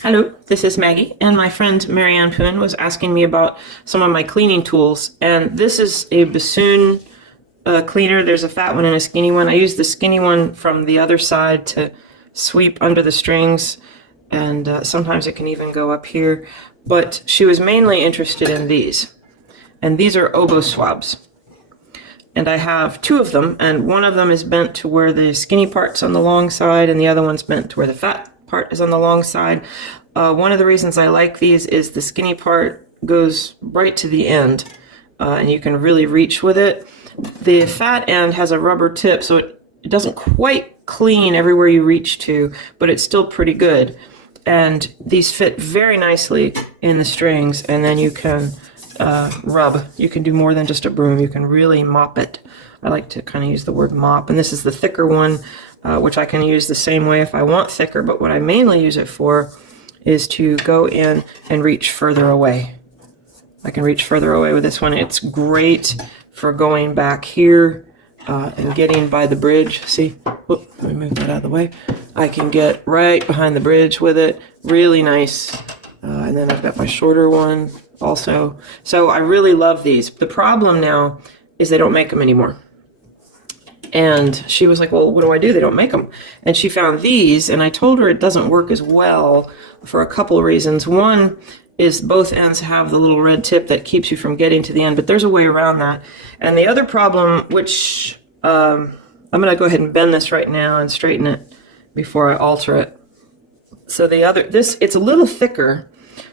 Hello, this is Maggie, and my friend Marianne Poon was asking me about some of my cleaning tools, and this is a bassoon cleaner. There's a fat one and a skinny one. I use the skinny one from the other side to sweep under the strings, and sometimes it can even go up here, but she was mainly interested in these, and these are oboe swabs. And I have two of them, and one of them is bent to where the skinny part's on the long side, and the other one's bent to where the fat part is on the long side. One of the reasons I like these is the skinny part goes right to the end, and you can really reach with it. The fat end has a rubber tip, so it doesn't quite clean everywhere you reach to, but it's still pretty good. And these fit very nicely in the strings, and then you can rub. You can do more than just a broom. You can really mop it. I like to kind of use the word mop. And this is the thicker one, which I can use the same way if I want thicker, but what I mainly use it for is to go in and reach further away. I can reach further away with this one. It's great for going back here and getting by the bridge. See? Whoop, let me move that out of the way. I can get right behind the bridge with it. Really nice. And then I've got my shorter one also. So I really love these. The problem now is they don't make them anymore. And she was like, well, what do I do? They don't make them. And she found these, and I told her it doesn't work as well for a couple of reasons. One is both ends have the little red tip that keeps you from getting to the end, but there's a way around that. And the other problem, which I'm going to go ahead and bend this right now and straighten it before I alter it. So it's a little thicker,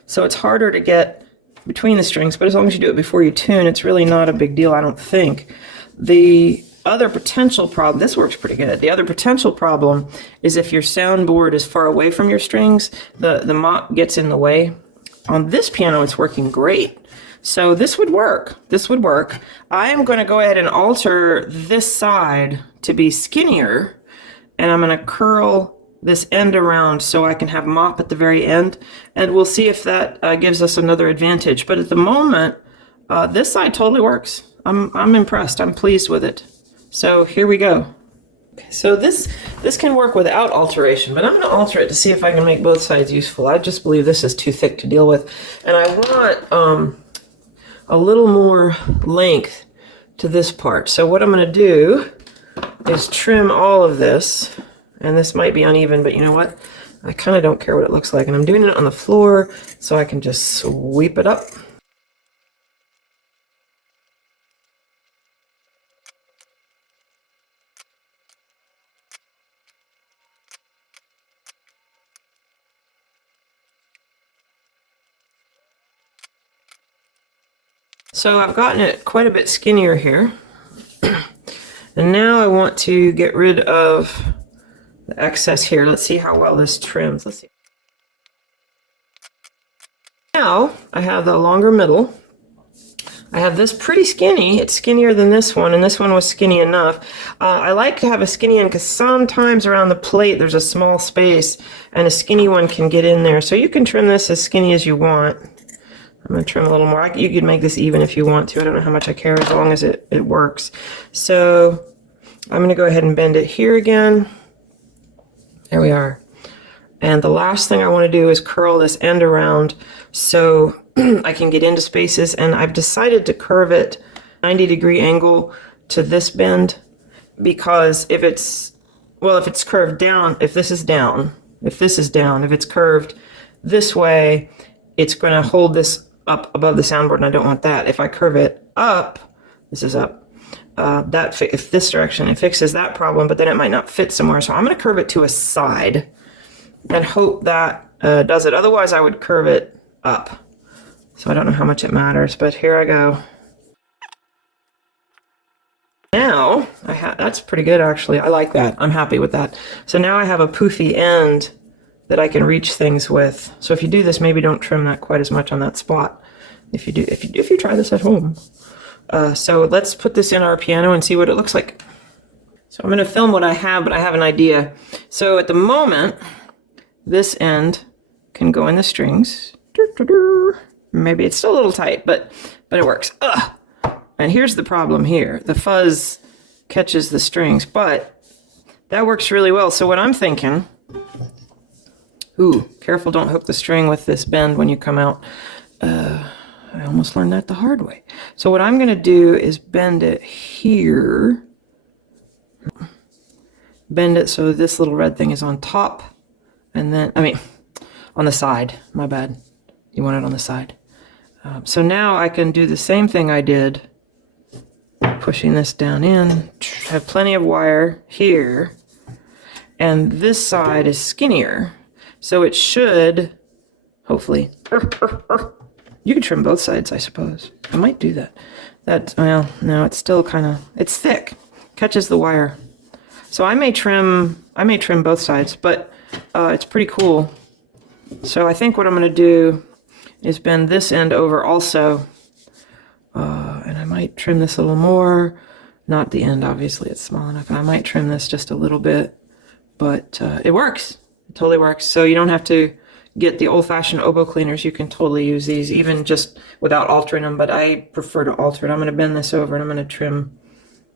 so it's harder to get between the strings, but as long as you do it before you tune, it's really not a big deal, I don't think. The other potential problem, this works pretty good. The other potential problem is if your soundboard is far away from your strings, the mop gets in the way. On this piano, it's working great. So this would work. This would work. I am going to go ahead and alter this side to be skinnier, and I'm going to curl this end around so I can have mop at the very end, and we'll see if that gives us another advantage. But at the moment, this side totally works. I'm impressed. I'm pleased with it. So here we go. Okay, so this can work without alteration, but I'm going to alter it to see if I can make both sides useful. I just believe this is too thick to deal with, and I want a little more length to this part. So what I'm going to do is trim all of this. And this might be uneven, but you know what? I kind of don't care what it looks like. And I'm doing it on the floor so I can just sweep it up. So I've gotten it quite a bit skinnier here. And now I want to get rid of the excess here. Let's see how well this trims. Let's see. Now I have the longer middle. I have this pretty skinny. It's skinnier than this one, and this one was skinny enough. I like to have a skinny end because sometimes around the plate there's a small space and a skinny one can get in there. So you can trim this as skinny as you want. I'm going to trim a little more. You could make this even if you want to. I don't know how much I care as long as it works. So I'm going to go ahead and bend it here again. There we are. And the last thing I want to do is curl this end around so I can get into spaces. And I've decided to curve it 90-degree angle to this bend because if it's curved down, if this is down, if it's curved this way, it's going to hold this up above the soundboard, and I don't want that. If I curve it up, this is up. If this direction, it fixes that problem, but then it might not fit somewhere. So I'm going to curve it to a side and hope that does it. Otherwise, I would curve it up. So I don't know how much it matters, but here I go. Now, that's pretty good, actually. I like that. I'm happy with that. So now I have a poofy end that I can reach things with. So if you do this, maybe don't trim that quite as much on that spot. If you try this at home. So let's put this in our piano and see what it looks like. So I'm going to film what I have, but I have an idea. So at the moment, this end can go in the strings. Maybe it's still a little tight, but it works. Ugh. And here's the problem here. The fuzz catches the strings, but that works really well. So what I'm thinking Ooh, careful, don't hook the string with this bend when you come out. I almost learned that the hard way. So what I'm going to do is bend it here. Bend it so this little red thing is on top. And then, on the side. My bad. You want it on the side. So now I can do the same thing I did. Pushing this down in. Have plenty of wire here. And this side is skinnier. So it should, hopefully... You can trim both sides, I suppose. I might do that. Well, no, it's still kind of, it's thick. Catches the wire. So I may trim both sides, but it's pretty cool. So I think what I'm going to do is bend this end over also. And I might trim this a little more. Not the end, obviously, it's small enough. And I might trim this just a little bit. But it works. It totally works. So you don't have to get the old-fashioned oboe cleaners. You can totally use these even just without altering them, but I prefer to alter it. I'm going to bend this over and I'm going to trim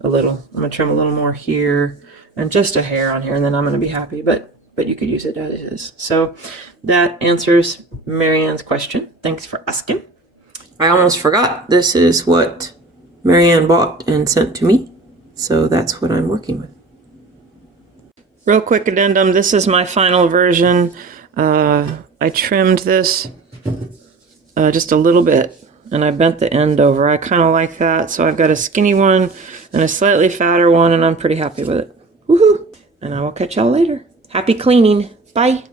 a little. I'm going to trim a little more here and just a hair on here, and then I'm going to be happy, but you could use it as it is. So that answers Marianne's question. Thanks for asking. I almost forgot. This is what Marianne bought and sent to me, so that's what I'm working with. Real quick addendum, this is my final version. I trimmed this just a little bit, and I bent the end over. I kind of like that, so I've got a skinny one and a slightly fatter one, and I'm pretty happy with it. Woohoo! And I will catch y'all later. Happy cleaning. Bye!